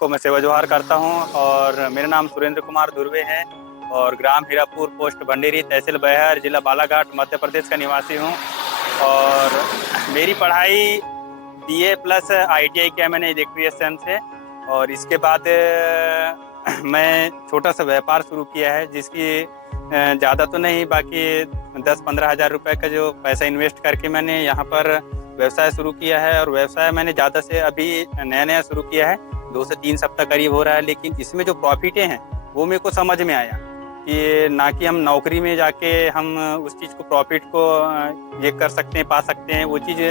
सबको मैं सेवा जोहार करता हूं। और मेरा नाम सुरेंद्र कुमार धुर्वे है और ग्राम हीरापुर, पोस्ट भंडेरी, तहसील बैहर, जिला बालाघाट, मध्य प्रदेश का निवासी हूं। और मेरी पढ़ाई बीए प्लस आईटीआई किया मैंने इलेक्ट्रिशियन से। और इसके बाद मैं छोटा सा व्यापार शुरू किया है, जिसकी ज़्यादा तो नहीं, बाकी 10-15 हज़ार रुपये का जो पैसा इन्वेस्ट करके मैंने यहाँ पर व्यवसाय शुरू किया है। और व्यवसाय मैंने ज़्यादा से अभी नया नया शुरू किया है, 2 से 3 सप्ताह करीब हो रहा है। लेकिन इसमें जो प्रॉफिटें हैं वो मेरे को समझ में आया कि ना कि हम नौकरी में जाके हम उस चीज़ को प्रॉफिट को ये कर सकते हैं, पा सकते हैं, वो चीज़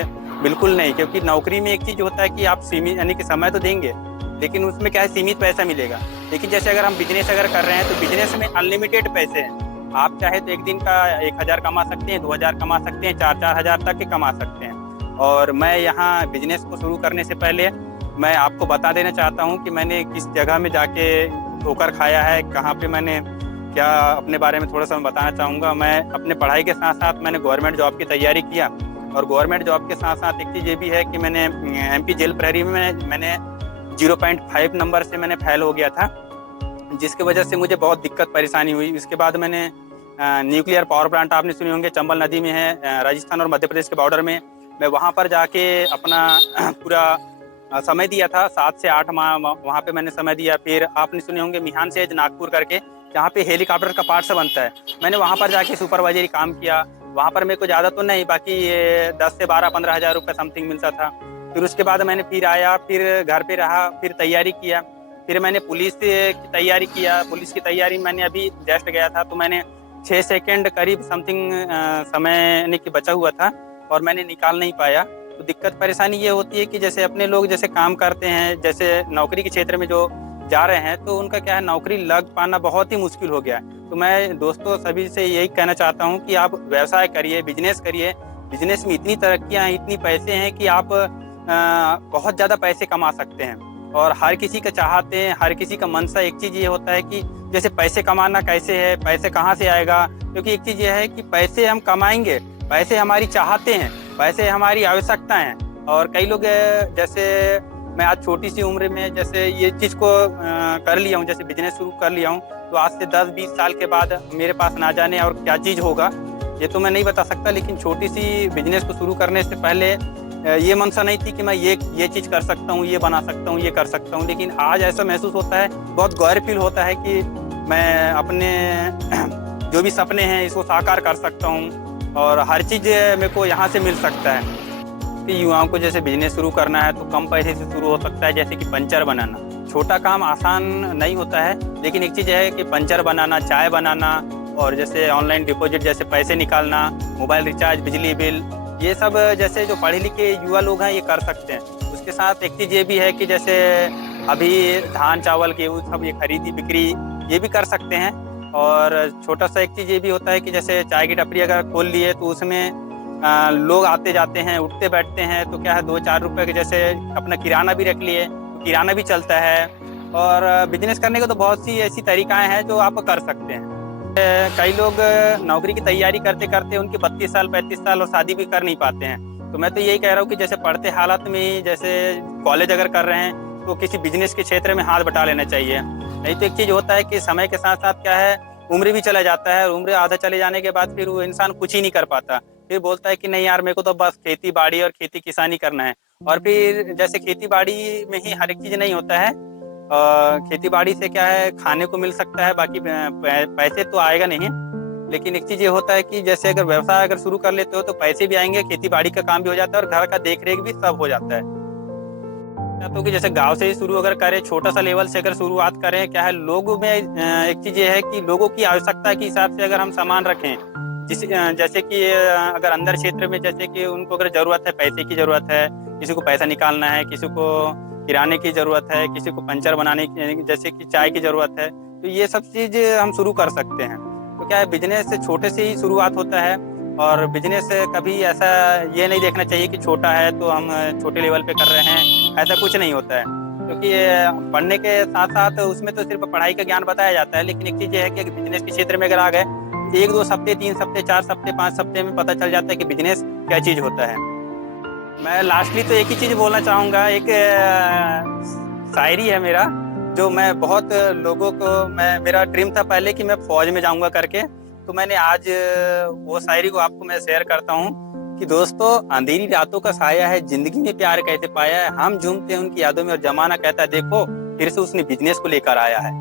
बिल्कुल नहीं। क्योंकि नौकरी में एक चीज़ होता है कि आप सीमित यानी कि समय तो देंगे, लेकिन उसमें क्या है, सीमित पैसा मिलेगा। लेकिन जैसे अगर हम बिजनेस अगर कर रहे हैं तो बिजनेस में अनलिमिटेड पैसे हैं। आप चाहे तो एक दिन का 1,000 कमा सकते हैं, 2,000 कमा सकते हैं, 4-4 हज़ार तक के कमा सकते हैं। और मैं यहाँ बिजनेस को शुरू करने से पहले मैं आपको बता देना चाहता हूँ कि मैंने किस जगह में जाके ठोकर खाया है, कहाँ पे मैंने क्या, अपने बारे में थोड़ा सा मैं बताना चाहूँगा। मैं अपने पढ़ाई के साथ साथ मैंने गवर्नमेंट जॉब की तैयारी किया। और गवर्नमेंट जॉब के साथ साथ एक चीज़ ये भी है कि मैंने एमपी जेल प्रहरी में मैंने 0.5 नंबर से मैंने फेल हो गया था, जिसकी वजह से मुझे बहुत दिक्कत परेशानी हुई। इसके बाद मैंने न्यूक्लियर पावर प्लांट आपने सुने होंगे, चंबल नदी में है, राजस्थान और मध्य प्रदेश के बॉर्डर में। मैं वहाँ पर जाके अपना पूरा समय दिया था, 7 से 8 माह वहाँ पे मैंने समय दिया। फिर आपने सुने होंगे मिहान से नागपुर करके, जहाँ पे हेलीकॉप्टर का पार्ट से बनता है, मैंने वहाँ पर जाके सुपरवाइजरी काम किया। वहाँ पर मेरे को ज़्यादा तो नहीं, बाकी ये 10 से 12-15 हज़ार रुपये समथिंग मिलता था। फिर उसके बाद मैंने फिर आया, फिर घर पे रहा, फिर तैयारी किया। फिर मैंने पुलिस की तैयारी किया। पुलिस की तैयारी मैंने अभी जस्ट गया था, तो मैंने 6 सेकंड करीब समथिंग समय यानी कि बचा हुआ था और मैंने निकाल नहीं पाया। तो दिक्कत परेशानी ये होती है कि जैसे अपने लोग जैसे काम करते हैं, जैसे नौकरी के क्षेत्र में जो जा रहे हैं, तो उनका क्या है, नौकरी लग पाना बहुत ही मुश्किल हो गया है। तो मैं दोस्तों सभी से यही कहना चाहता हूँ कि आप व्यवसाय करिए, बिजनेस करिए। बिजनेस में इतनी तरक्कियाँ हैं, इतनी पैसे हैं कि आप बहुत ज़्यादा पैसे कमा सकते हैं। और हर किसी का चाहते हैं, हर किसी का मनसा एक चीज़ ये होता है कि जैसे पैसे कमाना कैसे है, पैसे कहाँ से आएगा। क्योंकि एक चीज़ ये है कि पैसे हम कमाएंगे, पैसे हमारी चाहते हैं, पैसे हमारी आवश्यकता हैं। और कई लोग जैसे मैं आज छोटी सी उम्र में जैसे ये चीज़ को कर लिया हूँ, जैसे बिजनेस शुरू कर लिया हूँ, तो आज से 10-20 साल के बाद मेरे पास ना जाने और क्या चीज़ होगा ये तो मैं नहीं बता सकता। लेकिन छोटी सी बिजनेस को शुरू करने से पहले ये मनसा नहीं थी कि मैं ये चीज़ कर सकता हूँ, ये बना सकता हूँ, ये कर सकता हूँ। लेकिन आज ऐसा महसूस होता है, बहुत गौर फील होता है कि मैं अपने जो भी सपने हैं इसको साकार कर सकता हूँ और हर चीज़ मेरे को यहाँ से मिल सकता है। कि युवाओं को जैसे बिजनेस शुरू करना है तो कम पैसे से शुरू हो सकता है, जैसे कि पंचर बनाना। छोटा काम आसान नहीं होता है, लेकिन एक चीज़ है कि पंचर बनाना, चाय बनाना, और जैसे ऑनलाइन डिपॉजिट जैसे पैसे निकालना, मोबाइल रिचार्ज, बिजली बिल, ये सब जैसे जो पढ़े लिखे युवा लोग हैं ये कर सकते हैं। उसके साथ एक चीज़ ये भी है कि जैसे अभी धान चावल गेहूँ सब ये खरीदी बिक्री ये भी कर सकते हैं। और छोटा सा एक चीज़ ये भी होता है कि जैसे चाय की टपरी अगर खोल लिए तो उसमें लोग आते जाते हैं, उठते बैठते हैं, तो क्या है 2-4 रुपये के जैसे अपना किराना भी रख लिए तो किराना भी चलता है। और बिजनेस करने का तो बहुत सी ऐसी तरीकाएँ हैं जो आप कर सकते हैं। कई लोग नौकरी की तैयारी करते करते उनके 32 साल 35 साल और शादी भी कर नहीं पाते हैं। तो मैं तो यही कह रहा हूँ कि जैसे पढ़ते हालात में ही जैसे कॉलेज अगर कर रहे हैं तो किसी बिजनेस के क्षेत्र में हाथ बटा लेना चाहिए। नहीं तो एक चीज़ होता है कि समय के साथ साथ क्या है, उम्र भी चला जाता है और उम्र आधा चले जाने के बाद फिर वो इंसान कुछ ही नहीं कर पाता। फिर बोलता है कि नहीं यार, मेरे को तो बस खेती बाड़ी और खेती किसानी करना है। और फिर जैसे खेती बाड़ी में ही हर एक चीज़ नहीं होता है, खेती बाड़ी से क्या है, खाने को मिल सकता है, बाकी पैसे तो आएगा नहीं। लेकिन एक चीज़ ये होता है कि जैसे अगर व्यवसाय अगर शुरू कर लेते हो तो पैसे भी आएंगे, खेती बाड़ी का काम भी हो जाता है और घर का देख रेख भी सब हो जाता है। तो कि जैसे गांव से ही शुरू अगर करें, छोटा सा लेवल से अगर शुरुआत करें, क्या है लोगों में एक चीज़ ये है कि लोगों की आवश्यकता के हिसाब से अगर हम सामान रखें, जैसे कि अगर अंदर क्षेत्र में जैसे कि उनको अगर ज़रूरत है, पैसे की ज़रूरत है, किसी को पैसा निकालना है, किसी को किराने की ज़रूरत है, किसी को पंचर बनाने की, जैसे कि चाय की ज़रूरत है, तो ये सब चीज़ हम शुरू कर सकते हैं। तो क्या है, बिजनेस से छोटे से ही शुरुआत होता है। और बिजनेस कभी ऐसा ये नहीं देखना चाहिए कि छोटा है तो हम छोटे लेवल पे कर रहे हैं, ऐसा कुछ नहीं होता है। क्योंकि पढ़ने के साथ साथ उसमें तो सिर्फ पढ़ाई का ज्ञान बताया जाता है, लेकिन एक चीज़ ये है कि बिजनेस के क्षेत्र में अगर आ गए 1-2 हफ्ते, 3 हफ्ते, 4 हफ्ते, 5 हफ्ते में पता चल जाता है कि बिजनेस क्या चीज़ होता है। मैं लास्टली तो एक ही चीज़ बोलना चाहूँगा, एक शायरी है मेरा, जो मैं बहुत लोगों को, मेरा ड्रीम था पहले कि मैं फौज में जाऊंगा करके। तो मैंने आज वो शायरी को आपको मैं शेयर करता हूँ कि दोस्तों, अंधेरी रातों का साया है, जिंदगी में प्यार कैसे पाया है, हम झूमते हैं उनकी यादों में और जमाना कहता है देखो फिर से उसने बिजनेस को लेकर आया है।